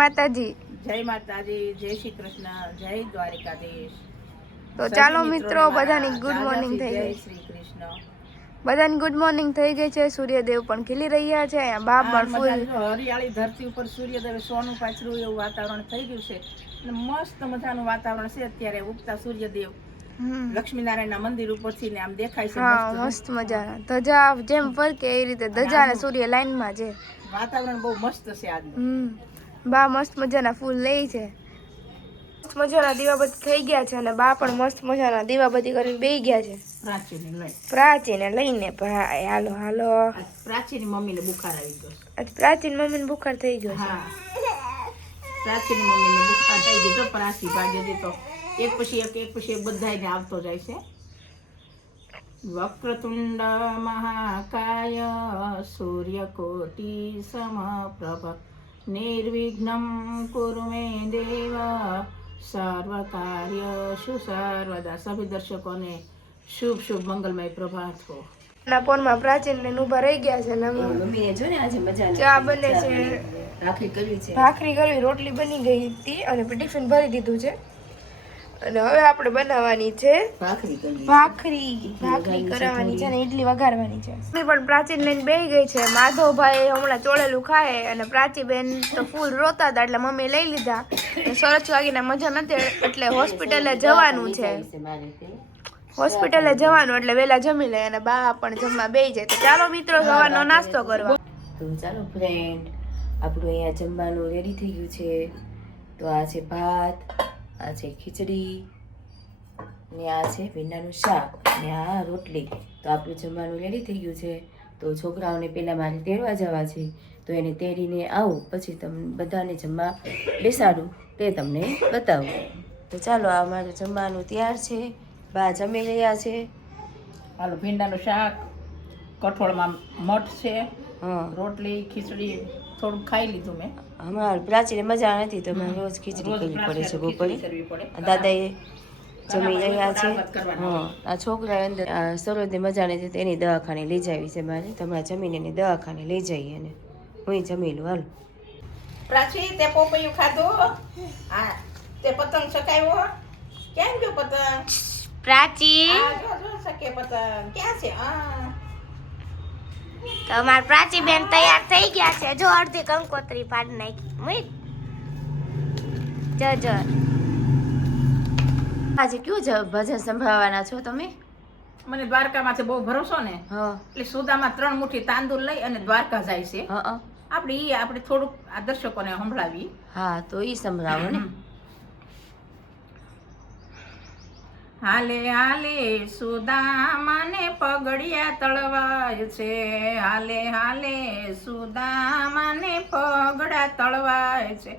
માતાજી. જય માતાજી જય શ્રી કૃષ્ણ જય દ્વારિકાધીશ. તો ચાલો મિત્રો બધાની ગુડ મોર્નિંગ થઈ ગઈ. જય શ્રી કૃષ્ણ. બધાને ગુડ મોર્નિંગ થઈ ગઈ છે સૂર્યદેવ પણ ખીલી રહ્યા છે અહીંયા બાપ પણ ફૂલ હરિયાળી ધરતી ઉપર સૂર્યદેવ સોનું પાછળું એવું વાતાવરણ થઈ ગયું છે. અને મસ્ત મજાનું વાતાવરણ છે અત્યારે ઉગતા સૂર્યદેવ. લક્ષ્મીનારાયણના મંદિર ઉપરથી ને આમ દેખાય છે હા મસ્ત. મજા મજાના. ધજા જેમ ફરકે એ રીતે ધજા અને સૂર્ય લાઈનમાં છે. વાતાવરણ બહુ મસ્ત છે આજનું. બા મસ્ત મજાના ફૂલ લે છે. મસ્ત મજાના દીવાબત્તી થઈ ગયા છે અને બા પણ મસ્ત મજાના દીવાબત્તી કરીને બેહી ગયા છે. પ્રાચીન લઈ. પ્રાચીને લઈને ભાઈ હાલો હાલો. પ્રાચીન મમ્મીને બુખાર આવી ગયો પ્રાચીન મમ્મીને બુખાર થઈ ગયો પ્રાચીન મમ્મીને બુખાર થઈ ગયો તો પ્રાચી ભાગ્યો દીધો એક પછી એક એક પછી એક બધાયને આવતો જાય છે. વક્રતુંડ મહાકાય સૂર્યકોટી સમપ્રભ નિર્વિઘ્નમ કુરુ મે દેવ સર્વકાર્યશુ સર્વદા સભી દર્શકોને શુભ શુભ મંગલમય પ્રભાત હો ના પોનમાં પ્રાચીન ને ઊભા રહી ગયા છે ને મમ્મીએ જો ને આજે મજાની ચા બને છે. રાખડી કરવી છે. ભાખરી કરવી રોટલી બની ગઈ હતી અને ટિફિન ભરી દીધું છે. અને હવે આપણે બનાવવાની છે ભાખરી ભાખરી. ભાખરી કરાવવાની છે અને ઇડલી વઘારવાની છે. પણ પ્રાચીન બેન બેહી ગઈ છે. માધવભાઈ હમણાં ચોળેલું ખાય અને પ્રાચી બેન તો ફૂલ રોતા હતા એટલે મમ્મી લઈ લીધા. સરસ વાગીને મજા નથી એટલે હોસ્પિટલે જવાનું છે. હોસ્પિટલે જવાનું એટલે વહેલા જમી લે અને બા પણ જમવા બેહી જાય. તો ચાલો મિત્રો સવારનો નાસ્તો કરવા. તો ચાલો ફ્રેન્ડ આપણું અહીંયા જમવાનું રેડી થઈ ગયું છે. તો આ છે ભાત આ છે ખીચડી ને આ છે ભીંડાનું શાક ને આ રોટલી. તો આપણું જમવાનું રેડી થઈ ગયું છે. તો છોકરાઓને પહેલાં મારે તેરવા જવા છે. તો એને તેરીને આવું પછી તમને બધાને જમવા બેસાડું તે તમને બતાવું. તો ચાલો આ મારું જમવાનું તૈયાર છે. બા જમી રહ્યા છે. હાલો ભીંડાનું શાક. કઠોળમાં મઠ છે. રોટલી ખીચડી થોડું ખાઈ લીધું મેં. અમારે પ્રાચીને મજા નથી તો અમે રોજ ખીચડી કરવી પડે છે બપોરે. દાદાએ જમી રહ્યા છે. હા આ છોકરા અંદર આ સરોજને મજા નથી તો એની દવાખાને લઈ જાવી છે મારે. તમારે જમીને એની દવાખાને લઈ જઈએ અને હું જમી લઉં. હાલ. પ્રાચી તે પોપૈયું ખાધું? હા તે પતંગ ચકાવ્યો કેમ ગયો પતંગ? પ્રાચી? આ જો જો સકે પતંગ. ક્યાં છે? આ. તો અમારા પ્રાચી બેન તૈયાર થઈ ગયા છે. જો અડધી કંકોત્રી પાડી નાખી. મુઈ. જો જો આજે કયું જ ભજન સંભળાવવાના છો તમે? મને દ્વારકામાંથી બહુ ભરોસો ને. હા. એટલે સુદામાં ત્રણ મુઠ્ઠી તાંદુર લઈ અને દ્વારકા જાય છે. આપણે ઈ આપણે થોડુંક આ દર્શકોને સંભળાવી હા તો એ સંભળાવો ને. હાલે હાલે સુદામાને પગડિયા તળવાય છે. હાલે હાલે સુદામાને પગડા તળવાય છે.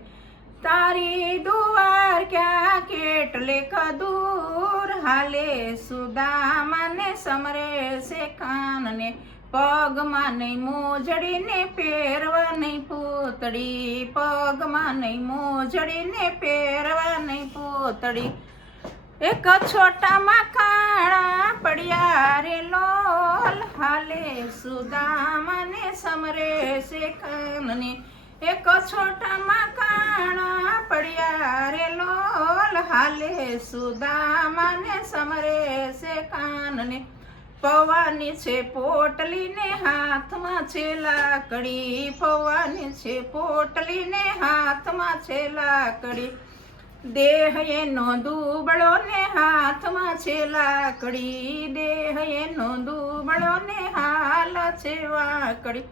તારી દુવાર ક્યાં કેટલે કદૂર? હાલે સુદામાને સમરે છે કાનને. પગમાં નહીં મોજડીને પહેરવા નહીં પૂતળી. પગમાં નહીં મોજડીને પહેરવા નહીં પૂતળી. એક છોટામાં માખાણા પડ્યા રે લોલ, હાલે સુદામાને સમરે છે કાનને એક છોટામાં માખાણા પડ્યા રે લોલ, હાલે સુદામાને સમરે છે કાનને પવાની છે પોટલી ને હાથમાં છે લાકડી, પવાની છે પોટલી ને હાથમાં છે લાકડી. દેહ એનો દુબળો ને હાથમાં છે લાકડી. દેહ એનો દુબળો ને હાલ છે વાકડી.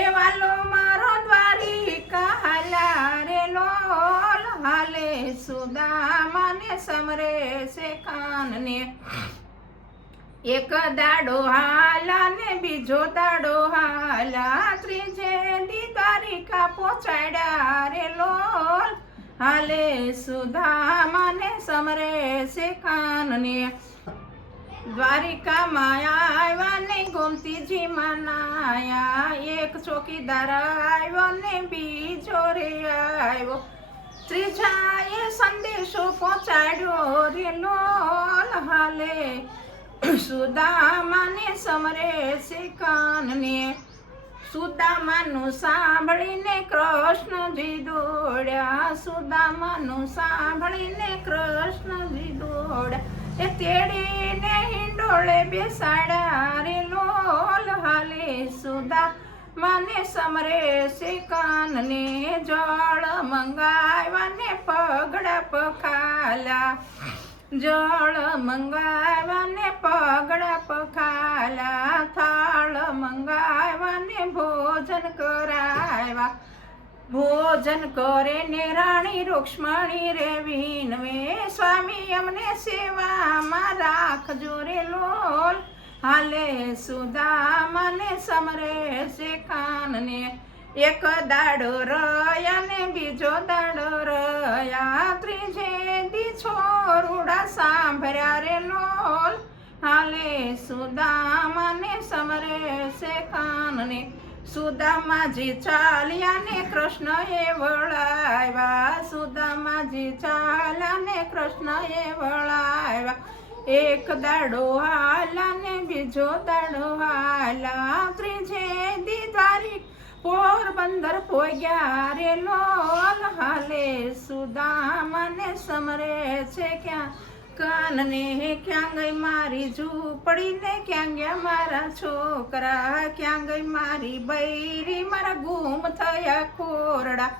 એ વાલો મારો દ્વારિકા હાલા રે લોલ હાલે સુદામાને સમરે છે કાનને. એક દાડો હાલા ને બીજો દાડો હાલા. ત્રીજે દી દ્વારિકા પહોંચાડ્યા રે લોલ હાલે સુધામાને સમરે છે કાનને દ્વારિકામાં આવ્યા ને ગોમતીજી મનાયા. એક ચોકીદાર આવ્યો ને બીજો રે આવ્યો. ત્રીજાએ સંદેશો પહોંચાડ્યો, રે લોલ હાલે. સુદામાને સમરે છે કાનને સુદામાનું સાંભળીને કૃષ્ણજી દોડ્યા. સુદામાનું સાંભળીને કૃષ્ણજી દોડ્યા. એ તેડીને હિંડોળે બેસાડ્યા. રે લોલ હાલે સુદા મને સમરે શિકાનને કાનને જળ મંગાવ્યા ને પગડા પખાલા જળ મંગાવ્યા ને પગડા પખાલા, થાળ મંગાવ્યા ભોજન કરાવ્યા. ભોજન કરે ને રાણી રૂક્ષ્મણી રે વિનવે સ્વામી અમને સેવામાં રાખજો રે લોલ. હાલે સુદામને સમરે છે કાનને એક દાડો રયા ને બીજો દાડો રયા ત્રીજે દી છોરુડા સાંભળ્યા રે લોલ. હાલે સુદામને સમરે છે કાનને સુદામાજી ચાલ્યા ને કૃષ્ણ એ વળાવ્યા. સુદામાજી ચાલ્યા ને કૃષ્ણ એ વળાવ્યા. એક દાડો હાલા ને બીજો દાડો હાલા ત્રીજે દી દ્વારી પોરબંદર પોગ્યા રે લોલ હાલે. સુદામાને સમરે છે ક્યાં? કાનને ક્યાં ગઈ મારી ઝૂંપડીને? ક્યાં ગયા મારા છોકરા? ક્યાં ગઈ મારી બૈરી? મારા ગુમ થયા ખોરડા.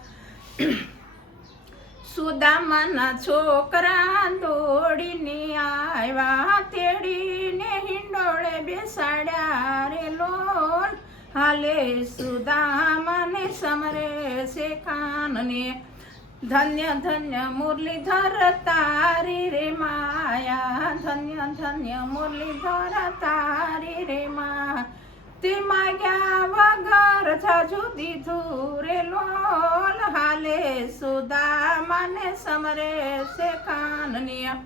સુદામાના છોકરા દોડીને આવ્યા. તેડીને હિંડોળે બેસાડ્યા રે લોલ. હાલે સુદામને સમરે છે કાનને ધન્ય ધન્ય મુરલીધર તારી રે માયા. ધન્ય ધન્ય મુરલીધર તારી રે મા. તે માગ્યા વગર જાજુ દીધું રે લોલ. હાલે સુદામાને સમરે છે કાનનિયા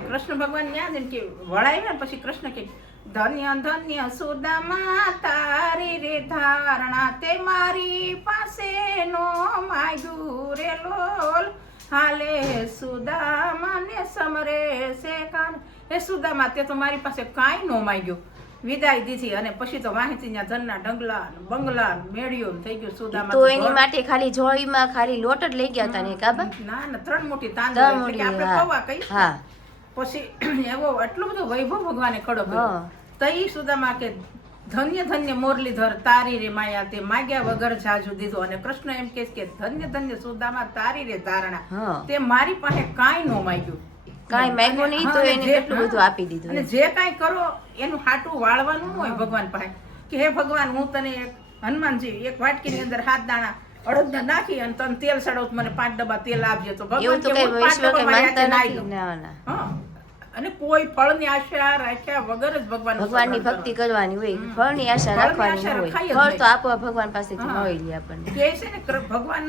કૃષ્ણ ભગવાન ન્યા જઈને કે વળાવ્યા ને પછી કૃષ્ણ કે ધન્ય ધન્ય સુદામા તારી રે ધારણા તે મારી પાસે નો માગ્યું રે લોલ. હાલે સુદામાને સમરે છે કાન. એ સુદામા તે તો મારી પાસે કાંઈ નો માગ્યું. વિદાય દીધી અને પછી તો વાહિતી ના ધનના ડંગલા બંગલા મેળ્યો થઈ ગયું સુદામા તો એની માટે ખાલી જોઈમાં ખાલી લોટ જ લઈ ગયા હતા ને કાબા ના ના ત્રણ મોટી તાંદળા આપણે. પૌવા કહીએ. હા. પછી એવો એટલો બધો વૈભવ ભગવાને. કર્યો. તઈ સુદામા કે ધન્ય ધન્ય મુરલીધર તારી રે માયા તે માગ્યા વગર જાજુ દીધો. અને કૃષ્ણ એમ કહે કે ધન્ય ધન્ય સુદામા તારી રે ધારણા. તે મારી પાસે કાંઈ નો માગ્યું. કાંઈ માગ્યું નહીં તો એને જે- કેટલું બધું આપી દીધું અને જે કાંઈ કરો એનું હાટું વાળવાનું હોય ભગવાન પાસે. કે હે ભગવાન હું તને એક હનુમાનજી એક વાટકીની અંદર હાથ દાણા અડદના નાખી અને તને તેલ સડો મને પાંચ ડબ્બા તેલ આપજે. તો ભગવાન કે પાંચ ડબ્બા મારી હા. અને કોઈ ફળની આશા રાખ્યા વગર જ ભગવાન ભગવાનની ભક્તિ કરવાની હોય ફળની આશા રાખવાની હોય. ફળ તો આપો ભગવાન પાસેથી મળી લે આપણને. કે છે ને ભગવાન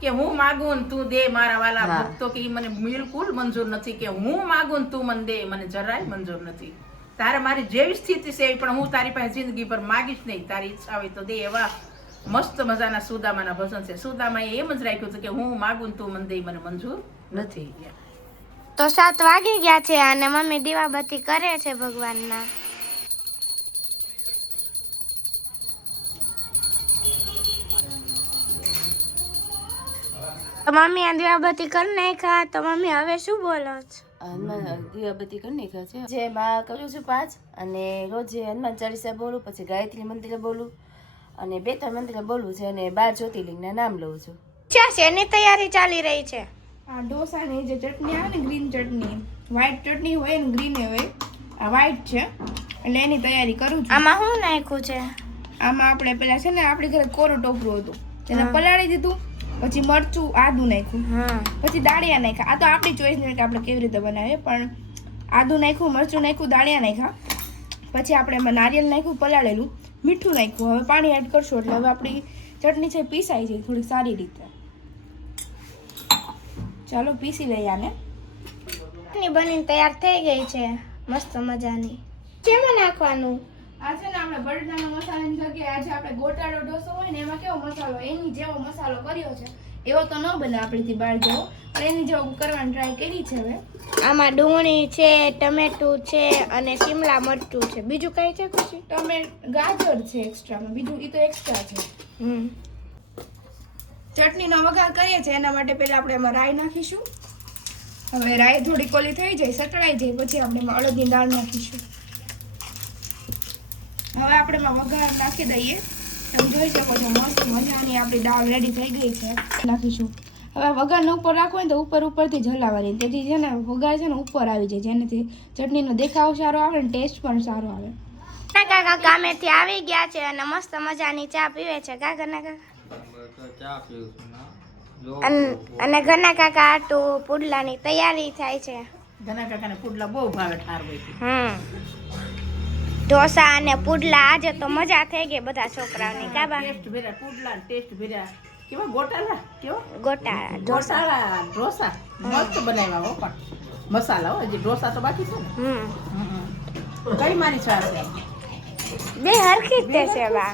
કે હું માગું ને તું દે મારા વાલા ભક્તો કે મને બિલકુલ મંજૂર નથી કે હું માગું ને તું મને દે મને જરાય મંજૂર નથી. તારે મારી જેવી સ્થિતિ છે પણ હું તારી પાસે જિંદગી પર માગીશ નહીં. તારી ઈચ્છા હોય તો દે એવા મસ્ત મજાના સુદામાના ભજન છે. સુદામાએ એમ જ રાખ્યું હતું કે હું માગું તું મને દે મને મંજૂર નથી. તો સાત વાગી ગયા છે અને મમ્મી દીવાબત્તી કરે છે ભગવાનના. તો મમ્મી આ દીવાબત્તી કરી નાખ્યા. તો મમ્મી હવે શું બોલો છો? હનુમાન દીવાબત્તી કરી નાખ્યા છે. જે માં કરું છું પાંચ અને રોજે હનુમાન ચાલીસા બોલું પછી ગાયત્રી મંદિરે બોલું અને બે ત્રણ મંદિરે બોલું છે અને બાર જ્યોતિર્લિંગના નામ લઉં છું. છે? શેની તૈયારી ચાલી રહી છે? આ ઢોસાની જે ચટણી આવે ને ગ્રીન ચટણી વ્હાઈટ ચટણી હોય ને ગ્રીન હોય આ વ્હાઈટ છે. એટલે એની તૈયારી કરું છું. આમાં શું નાખ્યું છે? આમાં આપણે પેલા છે ને આપણે ઘરે કોરું ટોપરું હતું. તેને પલાળી દીધું પછી મરચું આદું નાખ્યું. પછી દાળિયા નાખ્યા. આ તો આપણી ચોઈસ ને કે આપણે કેવી રીતે બનાવીએ પણ આદું નાખ્યું મરચું નાખ્યું દાળિયા નાખ્યા. પછી આપણે એમાં નારિયેળ નાખ્યું પલાળેલું. મીઠું નાખ્યું. હવે પાણી એડ કરશું એટલે હવે આપણી ચટણી છે પીસાઈ જાય થોડી સારી રીતે. ચાલો પીસી લઈએ આને. ની બનીને તૈયાર થઈ ગઈ છે. મસ્ત મજાની. કેમાં નાખવાનું? આ છે ને આપણે બટાટાના મસાલાની જગ્યાએ આજે આપણે ગોટાળો ઢોસો હોય ને એમાં કેવો મસાલો એની જેવો મસાલો કર્યો છે. એવો તો ન બને આપણીથી બહાર જેવો પણ એની જેવો કરવાની ટ્રાય કરી છે હવે. આમાં ડુંગળી છે ટમેટું છે અને શિમલા મરચું છે. બીજું કઈ છે ખુશી? ટમે ગાજર છે એક્સ્ટ્રામાં બીજું એ તો એક્સ્ટ્રા છે. હમ. ચટણીનો વઘાર કરીએ છીએ, એના માટે પહેલાં આપણે એમાં રાઈ નાખીશું. હવે રાઈ થોડી કોલી થઈ જાય સકળાઈ જાય, પછી આપણે એમાં અડદની દાળ નાખીશું. હવે આપણે એમાં વઘાર નાખી દઈએ. તમે જોઈ શકો છો, મસ્ત મજાની આપણી દાળ રેડી થઈ ગઈ છે. નાખીશું. હવે વઘારને ઉપર રાખવો હોય તો ઉપર ઉપરથી જ હલાવવાની તેથી છે ને, વઘાર છે ને ઉપર આવી જાય. જેનાથી ચટણીનો દેખાવ સારો આવે ને ટેસ્ટ પણ સારો આવે. કાકા ગામેથી આવી ગયા છે અને મસ્ત મજાની ચા પીવે છે. કાકા ના કાકા. અન- અને ઘના કાકા પુડલા પુડલાની તૈયારી થાય છે. ઘણા કાકાને પુડલા બહુ ભાવે ઠાર હોય હમ. ઢોસા અને પુડલા આજે તો મજા થઈ ગઈ બધા છોકરાઓની કાબા ટેસ્ટ ભેરા પુડલા ટેસ્ટ ભેરા કેવા ગોટાલા? કેવા? ગોટા ઢોસા. ઢોસા. મસ્ત બનાવ્યા હો પણ મસાલા હો હજી ઢોસા તો બાકી છે ને. હમ. કઈ મારી ચા છે? બે હરખી જ છે બા.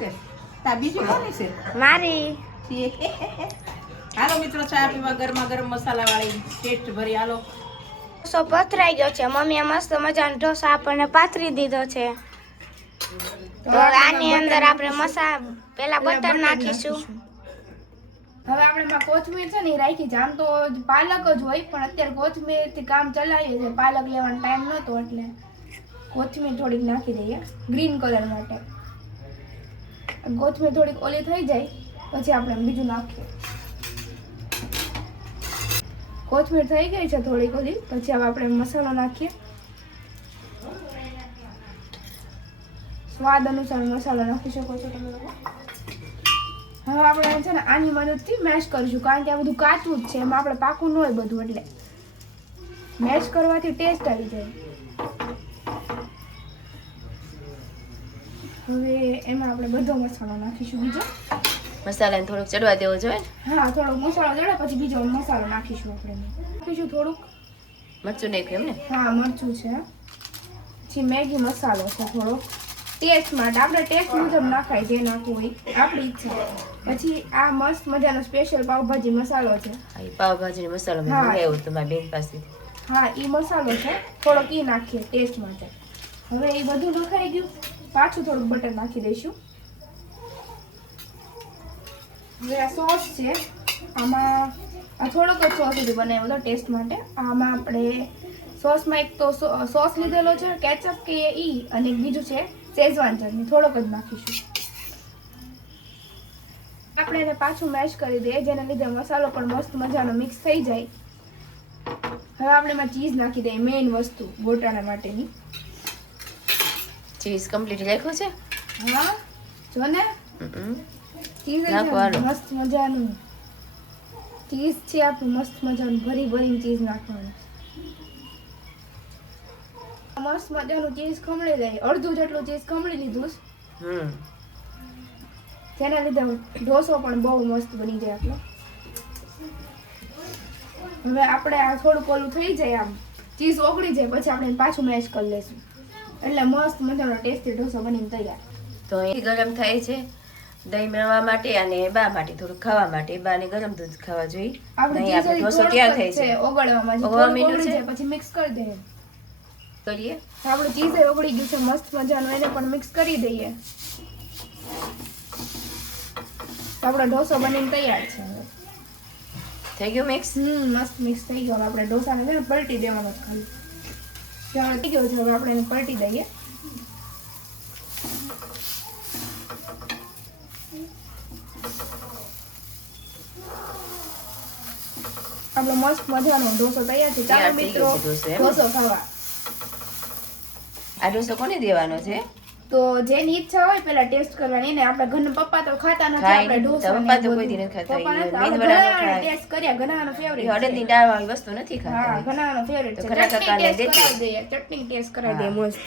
તા બીજું કોની છે? મારી. હાલો મિત્રો ચા પીવા ગરમા ગરમ મસાલા વાળી ટેસ્ટ ભરી. હાલો. ઢોસો પથરાઈ ગયો છે. મમ્મીએ મસ્ત મજાનો ઢોસો આપણને પાથરી દીધો છે. તો આની અંદર આપણે મસા પેલા બટર નાખીશું. હવે આપણે માં કોથમીર છે ને રાખી છે. આમ તો પાલક જ હોય પણ અત્યારે કોથમીરથી કામ ચલાવીએ છે પાલક લેવાનો ટાઈમ નહોતો એટલે કોથમીર થોડીક નાખી દઈએ ગ્રીન કલર માટે. કોથમીર થોડીક ઓલી થઈ જાય. પછી આપણે બીજું નાખીએ. કોથમીર થઈ ગઈ છે થોડીક ઓલી. પછી હવે આપણે મસાલો નાખીએ. સ્વાદ અનુસાર મસાલો નાખી શકો છો તમે લોકો. હવે આપણે છે ને આની મદદથી મેશ કરીશું, કારણ કે આ બધું કાચું જ છે, એમાં આપણે પાકું ન હોય બધું એટલે. મેશ કરવાથી ટેસ્ટ આવી જાય. હવે એમાં આપણે બધો મસાલો નાખીશું બીજો. મસાલાને થોડુંક ચડવા દેવો જોઈએ. હા થોડોક મસાલો ચડે પછી બીજો મસાલો નાખીશું આપણે. નાખીશું થોડુંક. મરચું નાખ્યું એમ ને? હા મરચું છે. પછી મેગી મસાલો છે થોડો. ટેસ્ટ માટે આપણે ટેસ્ટ મુજબ નાખાય જે નાખવું હોય. આપણી ઈચ્છા. પછી આ મસ્ત મજાનો સ્પેશિયલ પાવભાજી મસાલો છે. પાવભાજી મસાલો મેં. મંગાવ્યો હતો મારી બેન પાસેથી. હા એ મસાલો છે. થોડોક એ નાખીએ ટેસ્ટ માટે. હવે એ બધું નખાઈ ગયું. પાછું થોડુંક બટર નાખી દઈશું. સોસ છે. આમાં આ થોડોક જ સોસ સુધી બનાવ્યો હતો ટેસ્ટ માટે. આમાં આપણે સોસમાં એક તો સોસ લીધેલો છે કેચઅપ કે ઈ અને બીજું છે શેઝવાન ચટણી. થોડોક જ નાખીશું. આપણે એને પાછું મેશ કરી દઈએ જેના લીધે મસાલો પણ મસ્ત મજાનો મિક્સ થઈ જાય. હવે આપણે એમાં ચીઝ નાખી દઈએ મેઇન વસ્તુ ગોટાળા માટેની. ચીઝ કમ્પ્લીટ રાખ્યું છે? હા જો ને. ચીઝ જ નાખો છે, હાલો. મસ્ત મજાનું. ચીઝ છે આપણું મસ્ત મજાનું ભરી ભરીને ચીઝ નાખવાનું. મસ્ત મજાનું ચીઝ ખમણી લઈએ અડધું જેટલું ચીઝ ખમણી લીધું. હમ. જેના લીધે ઢોસો પણ બહુ મસ્ત બની જાય આપણો. હવે આપણે આ થોડુંક ઓલું થઈ જાય આમ. ચીઝ ઓગળી જાય પછી આપણે પાછું મેશ કરી લઈશું. એટલે મસ્ત મજાનો ટેસ્ટી ઢોસો બનીને તૈયાર. તો એ ગરમ થાય છે. દહીં મેળવવા માટે અને બા માટે થોડું ખાવા માટે. બા ને ગરમ દૂધ ખાવા જોઈએ. નહીં આપણે ઢોસો તૈયાર થાય છે ઓગળવા થોડુંક છે? પછી મિક્સ કરી દઈએ. કરીએ? આપણું ચીઝ ઓગળી ગયું છે મસ્ત મજાનું એને પણ મિક્સ કરી દઈએ. આપણો ઢોસો બનીને તૈયાર છે થઈ ગયો મિક્સ હમ મસ્ત મિક્સ થઈ ગયો. આપણે ઢોસાને છે પલટી દેવાનો ખાલી. ચાલો થઈ ગયો છે હવે આપણે એને પલટી દઈએ. આપણો મસ્ત મજાનો ઢોસો તૈયાર છે. ચાલો મિત્રો ઢોસો, ખાવા. આ ઢોસો કોને દેવાનો છે? તો જેની ઈચ્છા હોય પેલા ટેસ્ટ કરવાની. એને આપણા ઘરના પપ્પા તો ખાતા નથી આપણે ઢોસો પપ્પા તો કોઈ દિન ખાતા. મેંદવડાનો ટેસ્ટ કર્યા ઘણાનો ફેવરેટ અડદની દાળ વાળી વસ્તુ નથી હા ઘણાનો ફેવરેટ છે. ચટણી ટેસ્ટ કરાવી દે ચટણી ટેસ્ટ કરાવી દે મસ્ત.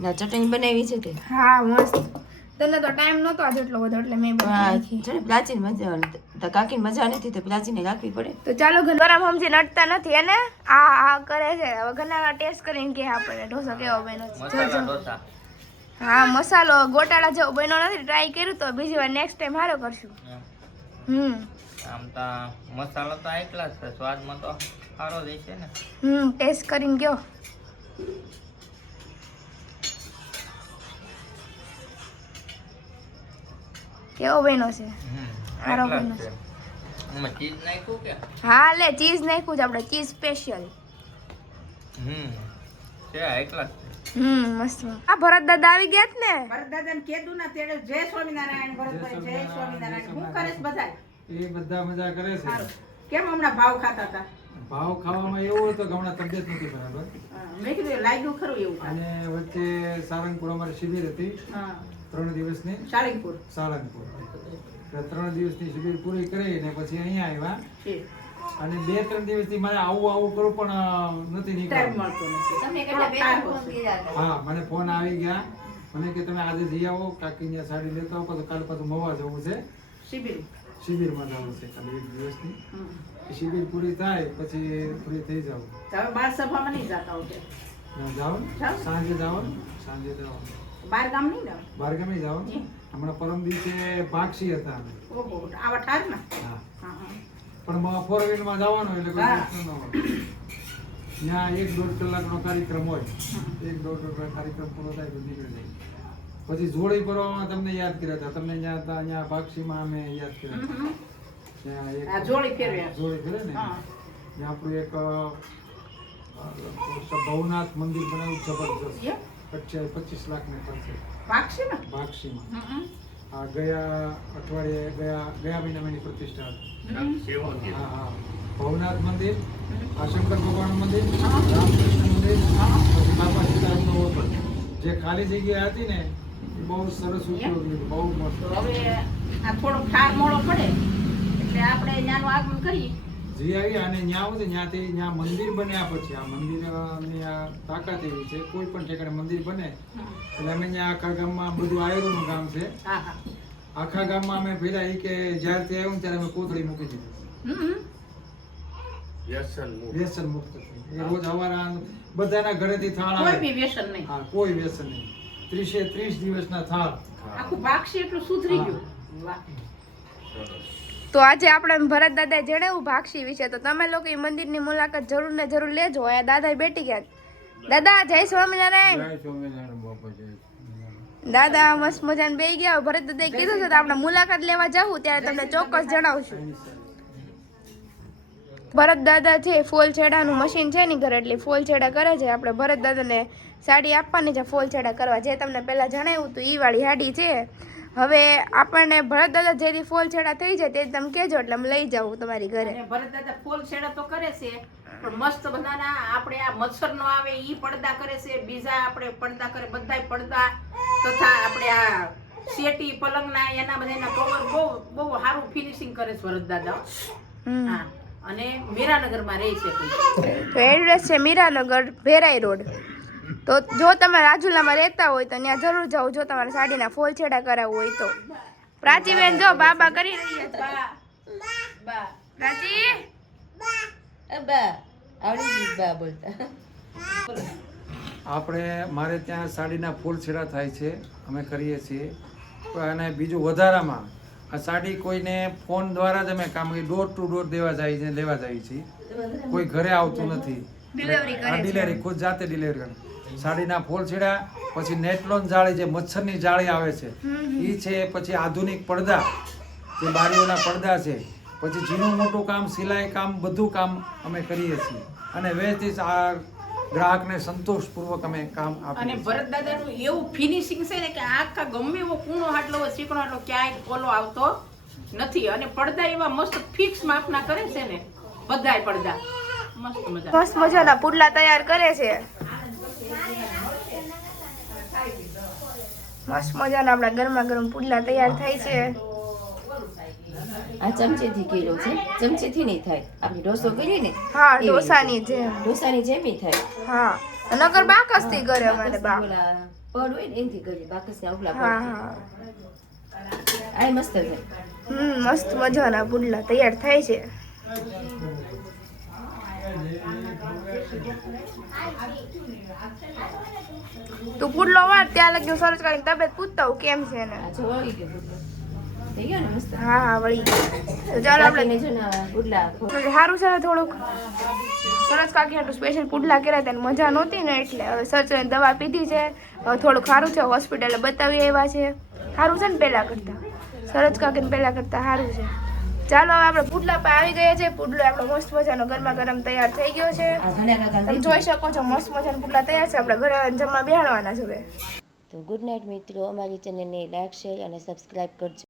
ના ચટણી બનાવી છે તે હા મસ્ત. તને તો ટાઈમ નહોતો આજ એટલો બધો એટલે મેં બનાવી પ્લાચીન મજા તો કાકીને મજા નથી તો પ્લાચીને રાખવી પડે. તો ચાલો ઘર ગરમ સમજી નડતા નથી એને આ આ કરે છે હવે ઘરના ટેસ્ટ કરીને કે આપણને ઢોસો કેવો બન્યો છે. હા મસાલો ગોટાળા જેવો બન્યો નથી ટ્રાય કર્યું તો બીજી વાર નેક્સ્ટ ટાઈમ સારો કરશું. હમ. આમ તો મસાલો તો એકલા જ છે સ્વાદમાં તો સારો જ ને. હમ ટેસ્ટ કરીને કયો કેવો બન્યો છે. સારો બન્યો છે? આમાં ચીઝ નાખ્યું કે? હા લે ચીઝ નાખ્યું છે આપણે ચીઝ સ્પેશિયલ. હમ. મસ્ત. આ ભરત દાદા આવી ગયા ને? ભરતદાદાને કીધું ના તેડે જય સ્વામિનારાયણ ભરતભાઈ જય સ્વામિનારાયણ. હું કરે છે બધા એ બધા મજા કરે છે. કેમ હમણાં ભાવ ખાતા હતા? ભાવ ખાવામાં એવું હતો કે હમણાં તબિયત નથી બરાબર. મેં કીધું લાગ્યું ખરું એવું અને વચ્ચે સારંગપુર અમારી શિબિર હતી. હા. ત્રણ દિવસની સારંગપુર સાળંગપુર. ત્રણ દિવસની શિબિર પૂરી કરી ને પછી અહીંયા આવ્યા. અને બે ત્રણ દિવસથી મારે આવું આવું કરું પણ નથી તમે હતા. હા મને ફોન આવી ગયા. મને કે તમે આજે જઈ આવો કાકી ત્યાં સાડી લેતા આવો પછી કાલે પાછું મવા જવું છે. શિબિર. શિબિરમાં જવું છે ખાલી એક દિવસની. શિબિર પૂરી થાય પછી પૂરી થઈ જાવ તો હવે બાર સભામાં નહીં જાતા હોતે? જાઓ. સાંજે જાઓ સાંજે જાઓ બાર ગામ નહીં ને બહાર ગામ નહીં જાવ હમણાં પરમ દિવસે પાક્ષી હતા અમે. ઓહો આવા ઠાર ને હા પણ ફોર વ્હીલમાં જવાનું એટલે કોઈ પ્રશ્ન ન હોય. ત્યાં એક દોઢ કલાકનો કાર્યક્રમ હોય. એક દોઢ કલાક કાર્યક્રમ પૂરો થાય તો નીકળી જાય. પછી જોડી પરવામાં તમને યાદ કર્યા હતા. તમને ત્યાં હતા અહીંયા પાક્ષીમાં અમે યાદ કર્યા હતા. ત્યાં એક જોડી. જોડી ને. ત્યાં આપણું એક ભવનાથ મંદિર બનાવ્યું જબરજસ્ત. પચાસ પચીસ લાખને પડશે. હમ. આ ગયા અઠવાડિયે ગયા ગયા મહિનામાં એની પ્રતિષ્ઠા હતી. હા હા. ભવનાથ મંદિર આ શંકર ભગવાન મંદિર રામકૃષ્ણ મંદિર. પછી બાબા સીતારામનો જે ખાલી જગ્યા હતી ને એ બહુ સરસ ઉપયોગી બહુ મસ્ત. હવે આ થોડો ઠાર મોડો પડે એટલે આપણે ત્યાંનું આગમન કરીએ. જી આવી અને ત્યાં છે ત્યાંથી ત્યાં મંદિર બન્યા પછી આ મંદિરની આ તાકાત એવી છે કોઈ પણ ઠેકાણે મંદિર બને એટલે અમે ત્યાં આખા ગામમાં બધું આયુર્વેદનું ગામ છે. આખા ગામમાં અમે ભેગા એ કે જ્યારથી આવ્યું ત્યારે અમે કોથળી મૂકી દીધી. વ્યસન મુક્ત. થઈ એ રોજ અમારા બધાના ઘરેથી થાળ આવે. બી વ્યસન નહીં. હા કોઈ વ્યસન નહીં. ત્રીસે ત્રીસ દિવસના થાળ. આખું પાકશે એટલું સુધરી ગયું. વાહ. તો આજે આપણે ભરત દાદાએ જણાવ્યું ભાક્ષી વિશે તો તમે લોકો એ મંદિરની મુલાકાત જરૂર ને જરૂર લેજો. અહીંયા દાદા બેઠી ગયા. દાદા જય સ્વામિનારાયણ. દાદા મસ્ત મજાને બે ગયા. ભરત દાદાએ કીધું છે તો આપણે મુલાકાત લેવા જવું ત્યારે તમને ચોક્કસ જણાવશું. ભરત દાદા છે ફોલ છેડાનું મશીન છે ની ઘરે એટલે ફોલ છેડા કરે છે. આપણે ભરત દાદાને સાડી આપવાની છે ફોલ છેડા કરવા. જે તમને પહેલાં જણાવ્યું હતું એ વાળી સાડી છે. હવે આપણને ભરત દાદા જેથી ફોલ છેડા થઈ જાય તે તમે કહેજો એટલે અમે લઈ જાઉં તમારી ઘરે. ભરત દાદા ફોલ છેડા તો કરે છે પણ મસ્ત બધાના આપણે આ મચ્છર નો આવે ઈ પડદા કરે છે બીજા આપણે પડદા કરે બધાય પડદા તથા આપણે આ શેટી પલંગના એના બધાના કવર બહુ બહુ સારું ફિનિશિંગ કરે છે ભરત દાદા. હા અને મીરાનગરમાં રહે છે તો એડ્રેસ છે મીરાનગર ભેરાઈ રોડ. તો જો તમે રાજુલામાં રહેતા હોય તો ત્યાં જરૂર જાઓ. જો તમારે સાડીના ફોલ છેડા કરાવવું હોય તો. પ્રાચીબેન જો બાબા કરી રહી છે. બા. બા. પ્રાચી? બા. આવડી બા બોલતા. આપણે મારે ત્યાં સાડીના ફૂલ છેડા થાય છે અમે કરીએ છીએ. અને બીજું વધારામાં આ સાડી કોઈને ફોન દ્વારા જ અમે કામ કરીએ. ડોર ટુ ડોર દેવા જાય છે લેવા જાય છે. કોઈ ઘરે આવતું નથી. Delivery, ખુદ જાતે ડિલિવરી કરે. સાડીના ફોલ છેડા પછી નેટલોન જાળી જે મચ્છરની જાળી આવે છે એ છે પછી આધુનિક પડદા જે બારીઓના પડદા છે પછી ઝીણું મોટું કામ સિલાઈ કામ બધું કામ અમે કરીએ છીએ. અને વ્યવસ્થિત આ ગ્રાહકને સંતોષપૂર્વક અમે કામ આપીએ અને ભરત દાદાનું એવું ફિનિશિંગ છે ને કે આખા ગમે એવો કૂણો હાટલો હોય ચીકણો હાટલો ક્યાંય ઓલો આવતો નથી. અને પડદા એવા મસ્ત ફિક્સ માપના કરે છે ને બધાય પડદા. મસ્ત મજા મસ્ત મજાના પુડલા તૈયાર કરે છે. મસ્ત મજાના આપણા ગરમા ગરમ પુડલા તૈયાર થાય છે. આ ચમચીથી કર્યો છે. ચમચેથી નહીં થાય. આપણે ઢોસો કરીએ ને હા ઢોસાની. જેમ. ઢોસાની જેમ થાય. હા નગર બાકસથી કરે અમારે બા. પડ હોય ને એનથી કરીએ. બાકસના ઉપલા હા પડ હા. આ મસ્ત છે હમ મસ્ત મજાના પુડલા તૈયાર થાય છે. તું પુડલો વાર ત્યાં લગ્યું સરસ કરીને તબિયત પૂછતા હોઉં કેમ છે ને. થઈ ગયો મસ્ત? હા હા વળી તો ચાલો આપણે ને પુડલા સારું છે ને થોડુંક. સરસ કાકી આટલું સ્પેશિયલ પુડલા કર્યા હતા મજા નહોતી ને એટલે હવે સચોને દવા પીધી છે. થોડુંક સારું છે હોસ્પિટલે બતાવી આવ્યા છે. સારું છે ને પહેલાં કરતાં? સરસ કાકીને પહેલાં કરતાં સારું છે. ચાલો હવે આપણે પુડલા પર આવી ગયા છે. પુડલો આપણો મસ્ત મજાનો ગરમા ગરમ તૈયાર થઈ ગયો છે. તમે જોઈ શકો છો મસ્ત મજાનો પુડલા તૈયાર છે. આપણે ઘરે જમવા બેહાડવાના છે તો ગુડ નાઇટ મિત્રો અમારી ચેનલને લાઈક શેર અને સબસ્ક્રાઇબ કરજો.